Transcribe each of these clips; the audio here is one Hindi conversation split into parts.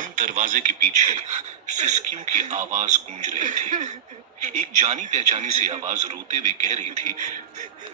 बंद दरवाजे के पीछे सिसकियों की आवाज गूंज रही थी। एक जानी पहचानी सी आवाज रोते हुए कह रही थी,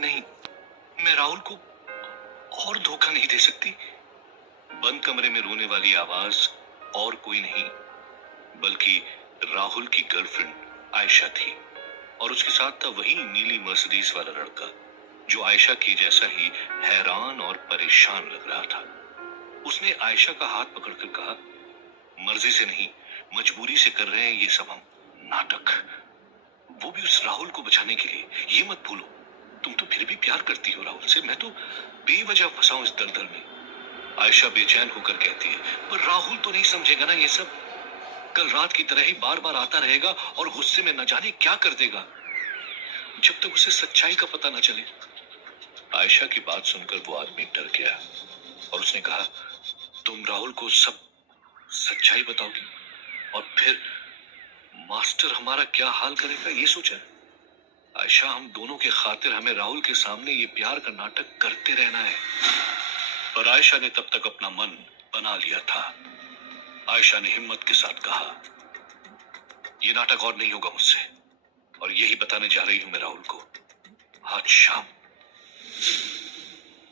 नहीं, मैं राहुल को और धोखा नहीं दे सकती। बंद कमरे में रोने वाली आवाज और कोई नहीं बल्कि राहुल की गर्लफ्रेंड आयशा थी, और उसके साथ था वही नीली मर्सिडीज वाला लड़का जो आयशा के जैसा ही हैरान और परेशान लग रहा था। उसने आयशा का हाथ पकड़कर कहा, मर्जी से नहीं, मजबूरी से कर रहे हैं ये सब हम, नाटक, वो भी उस राहुल को बचाने के लिए। ये मत भूलो, तुम तो फिर भी प्यार करती हो राहुल से, मैं तो बेवजह फंसा हूं इस दलदल में। आयशा बेचैन होकर कहती है, पर राहुल तो नहीं समझेगा ना ये सब, कल रात की तरह ही बार बार आता रहेगा और गुस्से में न जाने क्या कर देगा जब तक उसे सच्चाई का पता न चले। आयशा की बात सुनकर वो आदमी डर गया और उसने कहा, तुम राहुल को सब सच्चाई बताओगी और फिर मास्टर हमारा क्या हाल करेगा ये सोचा? आयशा, हम दोनों के खातिर हमें राहुल के सामने ये प्यार का नाटक करते रहना है। पर आयशा ने तब तक अपना मन बना लिया था। आयशा ने हिम्मत के साथ कहा, ये नाटक और नहीं होगा मुझसे, और यही बताने जा रही हूं मैं राहुल को आज शाम।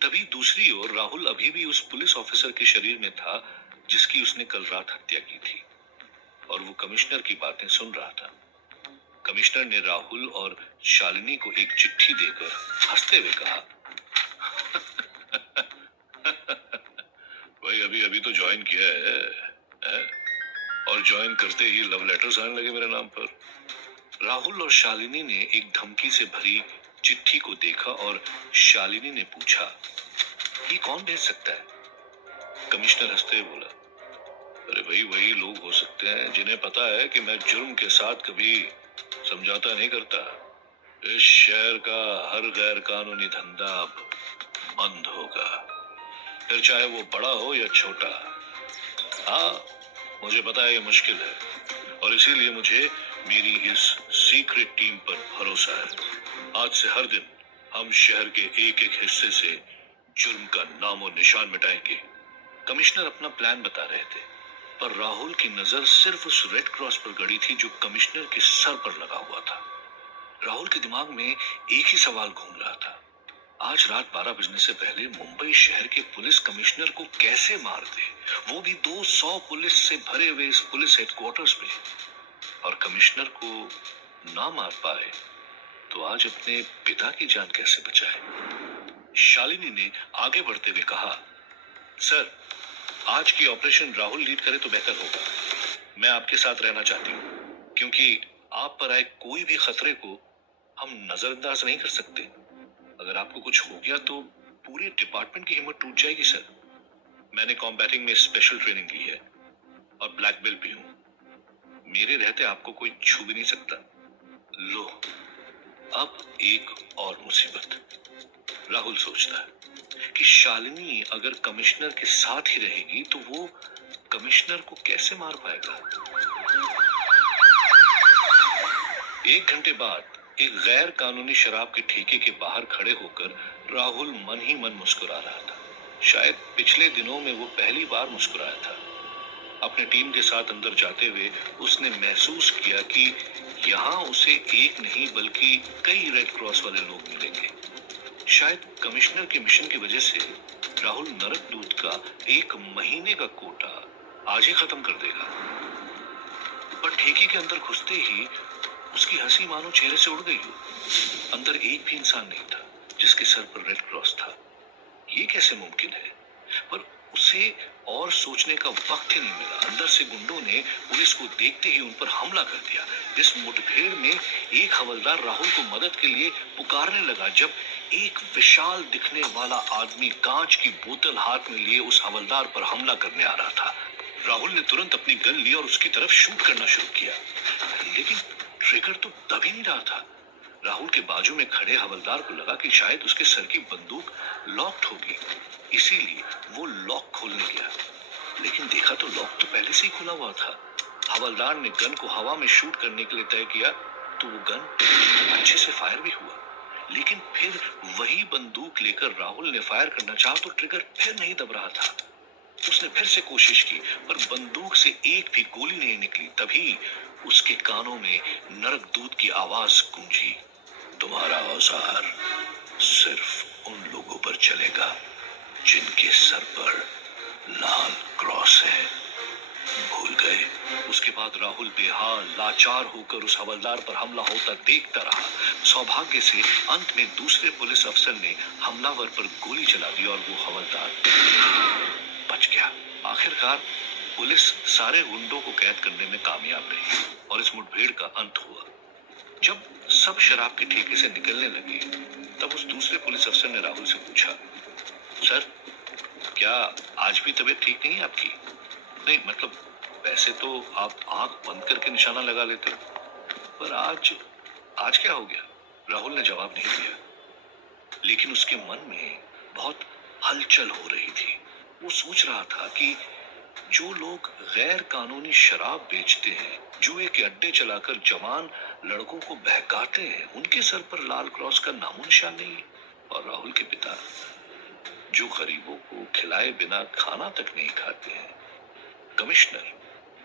तभी दूसरी ओर राहुल अभी भी उस पुलिस ऑफिसर के शरीर में था जिसकी उसने कल रात हत्या की थी, और वो कमिश्नर की बातें सुन रहा था। कमिश्नर ने राहुल और शालिनी को एक चिट्ठी देकर हंसते हुए कहा, भाई अभी अभी तो ज्वाइन किया है? और ज्वाइन करते ही लव लेटर्स आने लगे मेरे नाम पर। राहुल और शालिनी ने एक धमकी से भरी चिट्ठी को देखा और शालिनी ने पूछा, ये कौन भेज सकता है? कमिश्नर हंसते हुए बोला, अरे भाई वही लोग हो सकते हैं जिन्हें पता है कि मैं जुर्म के साथ कभी समझौता नहीं करता। इस शहर का हर गैर कानूनी धंधा अब बंद होगा, फिर चाहे वो बड़ा हो या छोटा। हाँ, मुझे पता है ये मुश्किल है, और इसीलिए मुझे मेरी इस सीक्रेट टीम पर भरोसा है। आज से हर दिन हम शहर के एक एक हिस्से से जुर्म का नामो निशान मिटाएंगे। कमिश्नर अपना प्लान बता रहे थे, पर राहुल की नजर सिर्फ उस रेड क्रॉस पर गड़ी थी जो कमिश्नर के सर पर लगा हुआ था। राहुल के दिमाग में एक ही सवाल घूम रहा था, आज रात 12 बजने से पहले मुंबई शहर के पुलिस कमिश्नर को कैसे मार दे, वो भी 200 पुलिस से भरे हुए इस पुलिस हेडक्वार्टर्स में। और कमिश्नर को ना मार पाए तो आज अपने पिता की जान कैसे बचाए? शालिनी ने आगे बढ़ते हुए कहा, सर, आज की ऑपरेशन राहुल लीड करे तो बेहतर होगा। मैं आपके साथ रहना चाहती हूँ, क्योंकि आप पर आए कोई भी खतरे को हम नजरअंदाज नहीं कर सकते। अगर आपको कुछ हो गया तो पूरे डिपार्टमेंट की हिम्मत टूट जाएगी सर। मैंने कॉम्बैटिंग में स्पेशल ट्रेनिंग ली है और ब्लैक बेल्ट भी हूँ। मेरे रहते आपको कोई छू भी नहीं सकता। लो, अब एक और मुसीबत। राहुल सोचता है कि शालिनी अगर कमिश्नर के साथ ही रहेगी तो वो कमिश्नर को कैसे मार पाएगा। 1 घंटे बाद एक गैर कानूनी शराब के ठेके के बाहर खड़े होकर राहुल मन ही मन मुस्कुरा रहा था। शायद पिछले दिनों में वो पहली बार मुस्कुराया था। अपने टीम के साथ अंदर जाते हुए उसने महसूस किया कि यहाँ उसे एक नहीं बल्कि कई रेड क्रॉस वाले लोग मिलेंगे। शायद कमिश्नर के मिशन की वजह से राहुल नरक दूत का 1 महीने का कोटा आज ही खत्म कर देगा। पर ठेके के अंदर घुसते ही उसकी हंसी मानो चेहरे से उड़ गई हो। अंदर एक भी इंसान नहीं था जिसके सर पर रेड क्रॉस था। ये कैसे मुमकिन है? पर उसे और सोचने का वक्त ही नहीं मिला। अंदर से गुंडों ने पुलिस को देखते ही उन पर हमला कर दिया। इस मुठभेड़ में एक हवलदार राहुल को मदद के लिए पुकारने लगा जब एक विशाल दिखने वाला आदमी कांच की बोतल हाथ में लिए उस हवलदार पर हमला करने आ रहा था। राहुल ने तुरंत अपनी गन ली और उसकी तरफ शूट करना शुरू किया, लेकिन ट्रिगर तो दब ही नहीं रहा था। राहुल के बाजू में खड़े हवलदार को लगा कि शायद उसके सर की बंदूक लॉक्ड होगी, इसीलिए वो लॉक खोलने गया, लेकिन देखा तो लॉक तो पहले से ही खुला हुआ था। हवलदार ने गन को हवा में शूट करने के लिए तय किया तो वो गन अच्छे से फायर भी हुआ, लेकिन फिर वही बंदूक लेकर राहुल ने फायर करना चाहा तो ट्रिगर फिर नहीं दब रहा था। उसने फिर से कोशिश की, पर बंदूक से एक भी गोली नहीं निकली। तभी उसके कानों में नरकदूत की आवाज गूंजी, तुम्हारा औजार सिर्फ उन लोगों पर चलेगा जिनके सर पर लाल क्रॉस है। भूल गए? उसके बाद राहुल बेहाल लाचार होकर उस हवलदार पर हमला होता देखता रहा। सौभाग्य से अंत में दूसरे पुलिस अफसर ने हमलावर पर गोली चला दी और वो हवलदार बच गया। आखिरकार पुलिस सारे गुंडों को कैद करने में कामयाब रही और इस मुठभेड़ का अंत हुआ। जब सब शराब के ठेके से निकलने लगे, तब उस दूसरे पुलिस अफसर ने राहुल से पूछा, सर, क्या आज भी तबीयत ठीक नहीं है आपकी? नहीं, मतलब वैसे तो आप आंख बंद करके निशाना लगा लेते, पर आज आज क्या हो गया? राहुल ने जवाब नहीं दिया, लेकिन उसके मन में बहुत हलचल हो रही थी। वो सोच रहा था कि जो लोग गैर कानूनी शराब बेचते हैं, जुए के अड्डे चलाकर जवान लड़कों को बहकाते हैं, उनके सर पर लाल क्रॉस का नामो निशान नहीं है। और राहुल के पिता जो गरीबों को खिलाए बिना खाना तक नहीं खाते हैं, कमिश्नर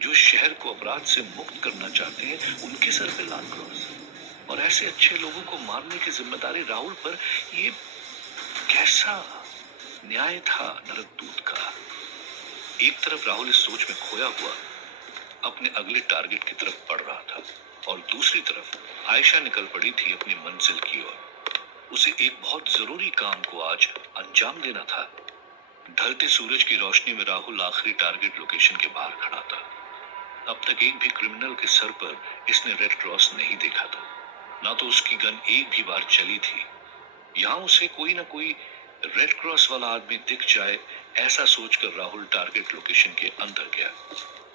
जो शहर को अपराध से मुक्त करना चाहते हैं, उनके सर पे लाल क्रॉस। और ऐसे अच्छे लोगों को मारने की जिम्मेदारी राहुल पर। ये कैसा न्याय था नरकदूत का? एक तरफ राहुल इस सोच में खोया हुआ अपने अगले टारगेट की तरफ बढ़ रहा था, और दूसरी तरफ आयशा निकल पड़ी थी अपनी मंजिल की ओर। उसे एक बहुत जरूरी काम को आज अंजाम देना था। ढलते सूरज की रोशनी में राहुल आखिरी टारगेट लोकेशन के बाहर खड़ा था। अब तक एक भी क्रिमिनल के सर पर इसने रेड क्रॉस नहीं देखा था, ना तो उसकी गन एक भी बार चली थी। यहाँ उसे कोई ना कोई रेड क्रॉस वाला आदमी दिख जाए, ऐसा सोचकर राहुल टारगेट लोकेशन के अंदर गया।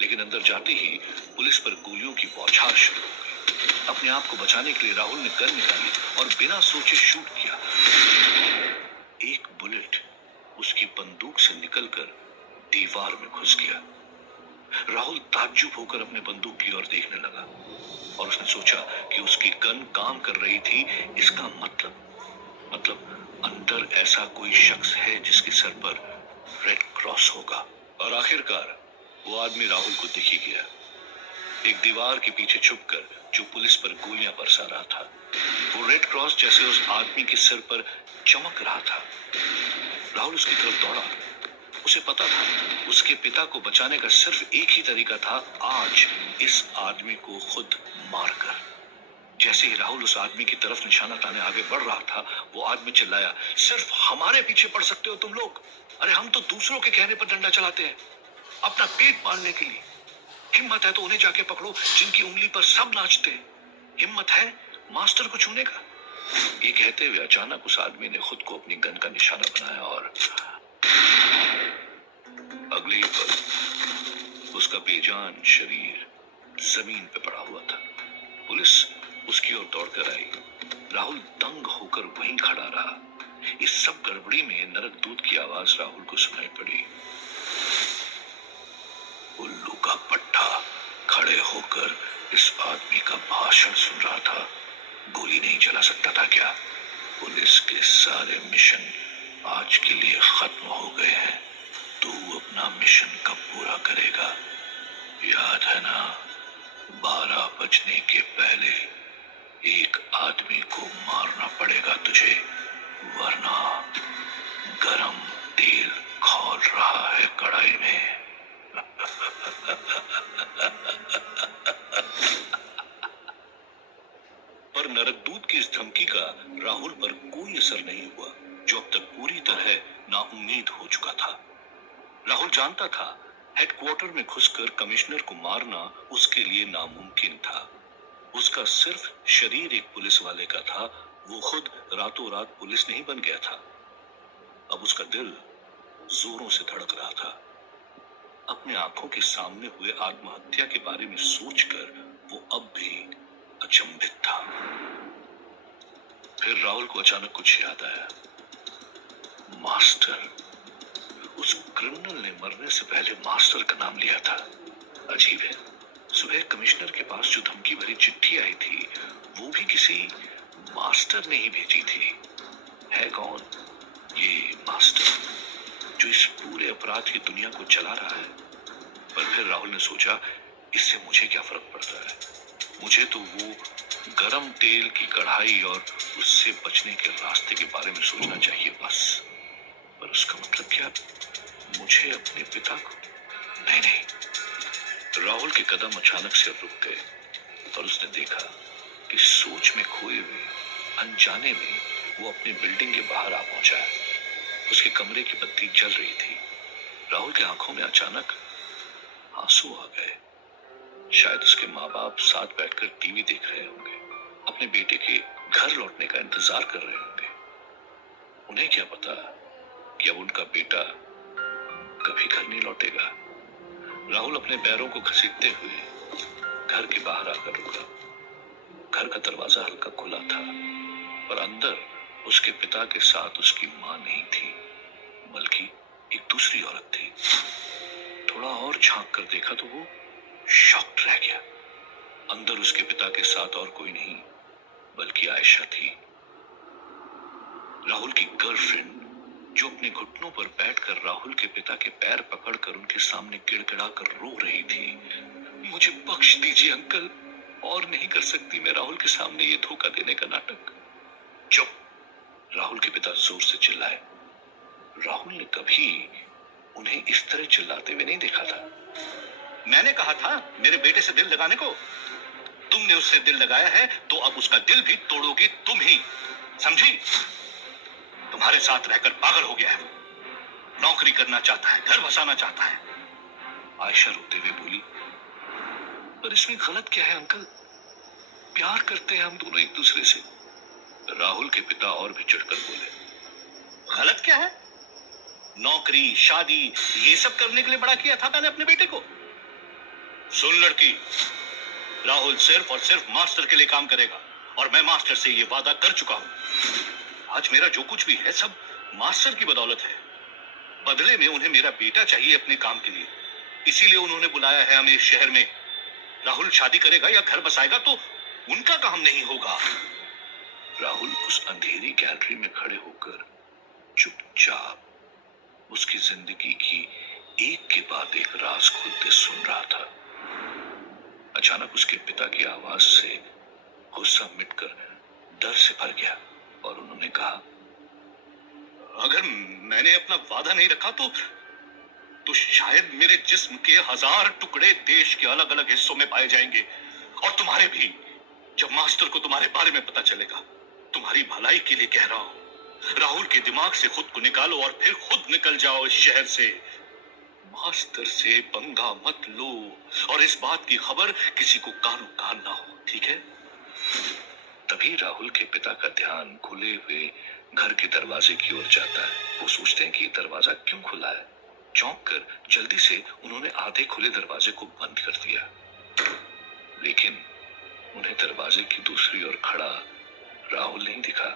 लेकिन अंदर जाते ही पुलिस पर गोलियों की बौछार शुरू हो गई। अपने आप को बचाने के लिए राहुल ने गन निकाली और बिना सोचे शूट किया। एक बुलेट उसकी बंदूक से निकलकर दीवार में घुस गया। राहुल ताज्जुब होकर अपने बंदूक की ओर देखने लगा और उसने सोचा कि उसकी गन काम कर रही थी। इसका मतलब अंदर ऐसा कोई शख्स है जिसके सर पर रेड क्रॉस होगा। और आखिरकार वो आदमी राहुल को दिख ही गया, एक दीवार के पीछे छुपकर जो पुलिस पर गोलियां बरसा रहा था। वो रेड क्रॉस जैसे उस आदमी के सिर पर चमक रहा था। राहुल उसकी तरफ दौड़ा। उसे पता था उसके पिता को बचाने का सिर्फ एक ही तरीका था, आज इस आदमी को खुद मारकर। जैसे ही राहुल उस आदमी की तरफ निशाना ताने आगे बढ़ रहा था, वो आदमी चिल्लाया, सिर्फ हमारे पीछे पड़ सकते हो तुम लोग? अरे हम तो दूसरों के कहने पर डंडा चलाते हैं, अपना पेट पालने के लिए। हिम्मत है तो उन्हें जाके पकड़ो जिनकी उंगली पर सब नाचते हैं। हिम्मत है मास्टर को छूने का? ये कहते हुए अचानक उस आदमी ने खुद को अपनी गन का निशाना बनाया और अगले ही पल उसका बेजान शरीर जमीन पे पड़ा हुआ था। पुलिस उसकी ओर दौड़कर आई। राहुल दंग होकर वहीं खड़ा रहा। इस सब गड़बड़ी में नरकदूत की आवाज राहुल को सुनाई पड़ी। उल्लू का पट्टा खड़े होकर इस आदमी का भाषण सुन रहा था। गोली नहीं चला सकता था क्या? पुलिस के सारे मिशन आज के लिए खत्म हो गए हैं। तू अपना मिशन कब पूरा करेगा? याद है ना, 12 बजने के पहले एक आदमी को मारना पड़ेगा तुझे, वरना गरम तेल खौल रहा है कढ़ाई में। पर नरकदूत की इस धमकी का राहुल पर कोई असर नहीं हुआ, जो अब तक पूरी तरह नाउम्मीद हो चुका था। राहुल जानता था हेडक्वार्टर में घुसकर कमिश्नर को मारना उसके लिए नामुमकिन था। उसका सिर्फ शरीर एक पुलिस वाले का था, वो खुद रातों रात पुलिस नहीं बन गया था। अब उसका दिल जोरों से धड़क रहा था। अपने आंखों के सामने हुए आत्महत्या के बारे में सोचकर वो अब भी अचंभित था। फिर राहुल को अचानक कुछ याद आया। मास्टर, उस क्रिमिनल ने मरने से पहले मास्टर का नाम लिया था। अजीब है, सुबह कमिश्नर के पास जो धमकी भरी चिट्ठी आई थी, वो भी किसी मास्टर ने ही भेजी थी। है कौन ये मास्टर जो इस पूरे अपराध की दुनिया को चला रहा है। पर फिर राहुल ने सोचा, इससे मुझे क्या फर्क पड़ता है, मुझे तो वो गरम तेल की कढ़ाई और उससे बचने के रास्ते के बारे में सोचना चाहिए बस। पर उसका मतलब क्या, मुझे अपने पिता को? नहीं नहीं। राहुल के कदम अचानक से रुक गए और उसने देखा कि सोच में खोए हुए अनजाने में वो अपनी बिल्डिंग के बाहर आ पहुंचा है। उसके कमरे की बत्ती जल रही थी। राहुल की आंखों में अचानक आंसू आ गए। शायद उसके माँ बाप साथ बैठकर टीवी देख रहे होंगे, अपने बेटे के घर लौटने का इंतजार कर रहे होंगे। उन्हें क्या पता कि अब उनका बेटा कभी घर नहीं लौटेगा। राहुल अपने पैरों को घसीटते हुए घर के बाहर आकर रुका। घर का दरवाजा हल्का खुला था, पर अंदर उसके पिता के साथ उसकी मां नहीं थी, बल्कि एक दूसरी औरत थी। थोड़ा और झांक कर देखा तो वो शॉक्ड रह गया। अंदर उसके पिता के साथ और कोई नहीं, बल्कि आयशा थी, राहुल की गर्लफ्रेंड, जो अपने घुटनों पर बैठकर राहुल के पिता के पैर पकड़कर उनके सामने गिड़गिड़ाकर रो रही थी। मुझे बख्श दीजिए अंकल, और नहीं कर सकती मैं राहुल के सामने ये धोखा देने का नाटक। चुप, राहुल के पिता जोर से चिल्लाए। राहुल ने कभी उन्हें इस तरह चिल्लाते हुए नहीं देखा था। मैंने कहा था मेरे बेटे से दिल लगाने को। तुमने उससे दिल लगाया है तो अब उसका दिल भी तोड़ोगे तुम ही, समझी? तुम्हारे साथ रहकर पागल हो गया है, नौकरी करना चाहता है, घर बसाना चाहता है। आयशा रोते हुए बोली, पर इसमें गलत क्या है अंकल? प्यार करते हैं हम दोनों एक दूसरे से। राहुल के पिता और भी चिढ़कर बोले, गलत क्या है? नौकरी, शादी, ये सब करने के लिए बड़ा किया था मैंने अपने बेटे को। सुन लड़की, राहुल सिर्फ और सिर्फ मास्टर के लिए काम करेगा, और मैं मास्टर से ये वादा कर चुका हूं। आज मेरा जो कुछ भी है सब मास्टर की बदौलत है। बदले में उन्हें मेरा बेटा चाहिए अपने काम के लिए, इसीलिए उन्होंने बुलाया है हमें शहर में। राहुल शादी करेगा या घर बसाएगा तो उनका काम नहीं होगा। राहुल उस अंधेरी गैलरी में खड़े होकर चुपचाप उसकी जिंदगी की एक के बाद एक राज खुलते सुन रहा था। अचानक उसके पिता की आवाज से गुस्सा मिटकर डर से भर गया और उन्होंने कहा, अगर मैंने अपना वादा नहीं रखा तो शायद मेरे जिस्म के 1000 टुकड़े देश के अलग अलग हिस्सों में पाए जाएंगे, और तुम्हारे भी। जब मास्टर को तुम्हारे बारे में पता चलेगा, तुम्हारी भलाई के लिए कह रहा हूं, राहुल के दिमाग से खुद को निकालो और फिर खुद निकल जाओ इस शहर से। मास्टर से पंगा मत लो, और इस बात की खबर किसी को कानो कान ना हो, ठीक है? तभी राहुल के पिता का ध्यान खुले हुए घर के दरवाजे की ओर जाता है। वो सोचते हैं कि दरवाजा क्यों खुला है। चौंक कर जल्दी से उन्होंने आधे खुले दरवाजे को बंद कर दिया, लेकिन उन्हें दरवाजे की दूसरी ओर खड़ा राहुल नहीं दिखा।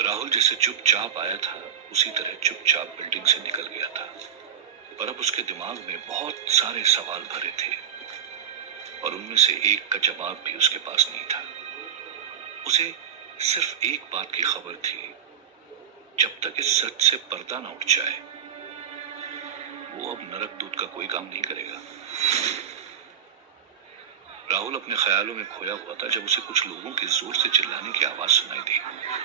राहुल जैसे चुपचाप आया था, उसी तरह चुपचाप बिल्डिंग से निकल गया था। पर अब उसके दिमाग में बहुत सारे सवाल भरे थे, और उनमें से एक का जवाब भी उसके पास नहीं था। उसे सिर्फ एक बात की खबर थी, जब तक इस सच से पर्दा न उठ जाए, वो अब नरक दूत का कोई काम नहीं करेगा। राहुल अपने ख्यालों में खोया हुआ था जब उसे कुछ लोगों के जोर से चिल्लाने की आवाज सुनाई दी।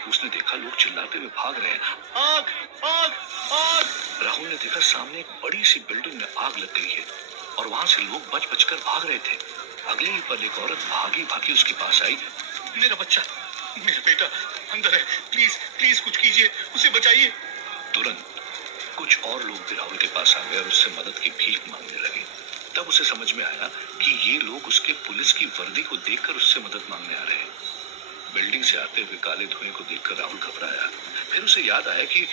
उसने देखा लोग चिल्लाते हुए भाग रहे हैं। आग, आग, आग! राहुल ने देखा सामने एक बड़ी सी बिल्डिंग में आग लग गई है, और वहां से लोग बच बचकर भाग रहे थे। अगले ही पल एक औरत भागी भागी उसके पास आई। मेरा बच्चा, मेरा बेटा अंदर है, प्लीज प्लीज कुछ कीजिए, उसे बचाइए। तुरंत कुछ और लोग भी राहुल के पास आ गए और उससे मदद की भीख मांगने लगे। तब उसे समझ में आया कि ये लोग उसके पुलिस की वर्दी को देखकर उससे मदद मांगने आ रहे हैं। बिल्डिंग से आते हुए काले धुएं को देखकर राहुल घबराया। फिर उसे याद आया कि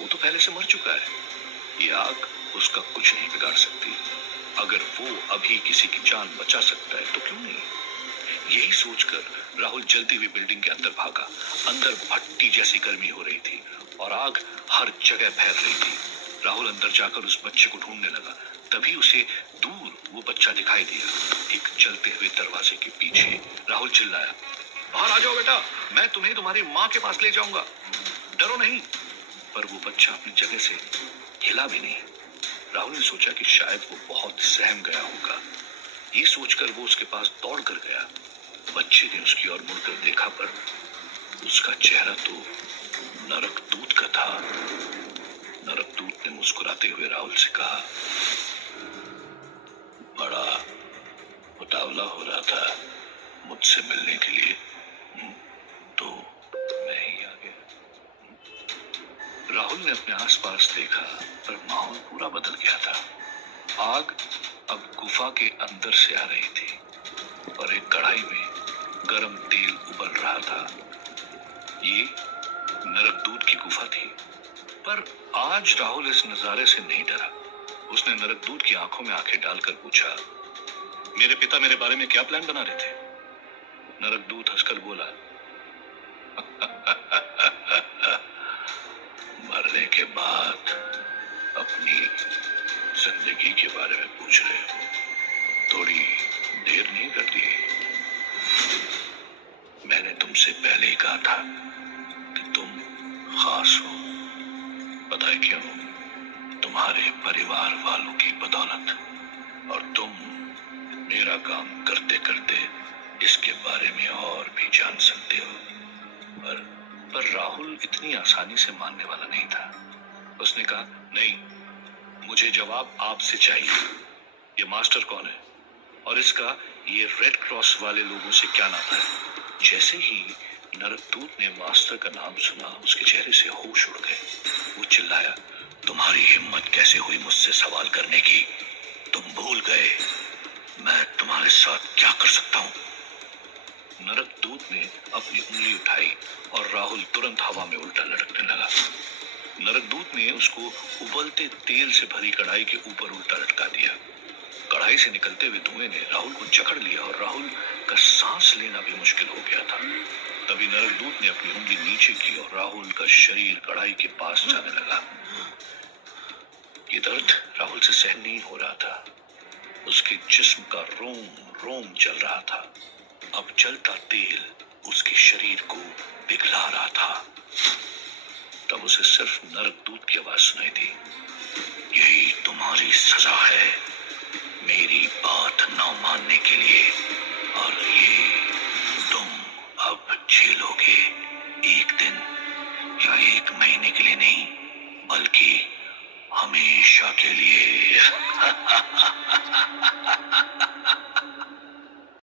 वो तो पहले से मर चुका है। ये आग उसका कुछ नहीं बिगाड़ सकती। अगर वो अभी किसी की जान बचा सकता है तो क्यों नहीं। यही सोचकर राहुल जल्दी हुई बिल्डिंग के अंदर भागा। अंदर भट्टी जैसी गर्मी हो रही थी और आग हर जगह फैल रही थी। राहुल अंदर जाकर उस बच्चे को ढूंढने लगा। तभी उसे दूर वो बच्चा दिखाई दिया, एक चलते हुए दरवाजे के पीछे। राहुल चिल्लाया, बाहर आ जाओ बेटा, मैं तुम्हें तुम्हारी माँ के पास ले जाऊंगा, डरो नहीं। पर वो बच्चा अपनी जगह से हिला भी नहीं। राहुल ने सोचा कि शायद वो बहुत सहम गया होगा। ये सोचकर वो उसके पास दौड़ कर गया। बच्चे ने उसकी ओर मुड़कर देखा, पर उसका चेहरा तो नरकदूत का था। नरकदूत ने मुस्कुराते हुए राहुल से कहा, बड़ा उतावला हो रहा था मुझसे मिलने के लिए, तो मैं ही आ गया। राहुल ने अपने आसपास देखा, पर माहौल पूरा बदल गया था। आग अब गुफा के अंदर से आ रही थी और एक कढ़ाई में गरम तेल उबल रहा था। ये नरकदूत की गुफा थी, पर आज राहुल इस नजारे से नहीं डरा। उसने नरकदूत की आंखों में आंखें डालकर पूछा, मेरे पिता मेरे बारे में क्या प्लान बना रहे थे? नरकदूत हंसकर बोला, मरने के बाद अपनी जिंदगी के बारे में पूछ रहे हो? थोड़ी देर नहीं करती? मैंने तुमसे पहले ही कहा था कि तुम खास हो। पता है क्यों? तुम्हारे परिवार वालों की बदौलत। और तुम मेरा काम करते करते इसके बारे में और भी जान सकते हो। पर राहुल इतनी आसानी से मानने वाला नहीं था। उसने कहा, नहीं, मुझे जवाब आपसे चाहिए। ये मास्टर कौन है और इसका ये रेड क्रॉस वाले लोगों से क्या नाता है? जैसे ही नरकदूत ने मास्टर का नाम सुना, उसके चेहरे से होश उड़ गए। वो चिल्लाया, तुम्हारी हिम्मत कैसे हुई मुझसे सवाल करने की? तुम भूल गए मैं तुम्हारे साथ क्या कर सकता हूँ? नरकदूत ने अपनी उंगली उठाई और राहुल तुरंत हवा में उल्टा लटकने लगा। नरकदूत ने उसको उबलते तेल से भरी कढ़ाई के ऊपर उल्टा लटका दिया। कढ़ाई से निकलते हुए धुएं ने राहुल को जकड़ लिया और राहुल का सांस लेना भी मुश्किल हो गया था। तभी नरकदूत ने अपनी उंगली नीचे की और राहुल का शरीर कढ़ाई के पास जाने लगा। ये दर्द राहुल से सहन नहीं हो रहा था। उसके जिस्म का रोम रोम जल रहा था। अब जलता तेल उसके शरीर को पिघला रहा था। तब उसे सिर्फ नरकदूत की आवाज सुनाई दी, यही तुम्हारी सजा है मेरी बात न मानने के लिए, और ये तुम अब झेलोगे। एक दिन या एक महीने के लिए नहीं, बल्कि हमेशा के लिए।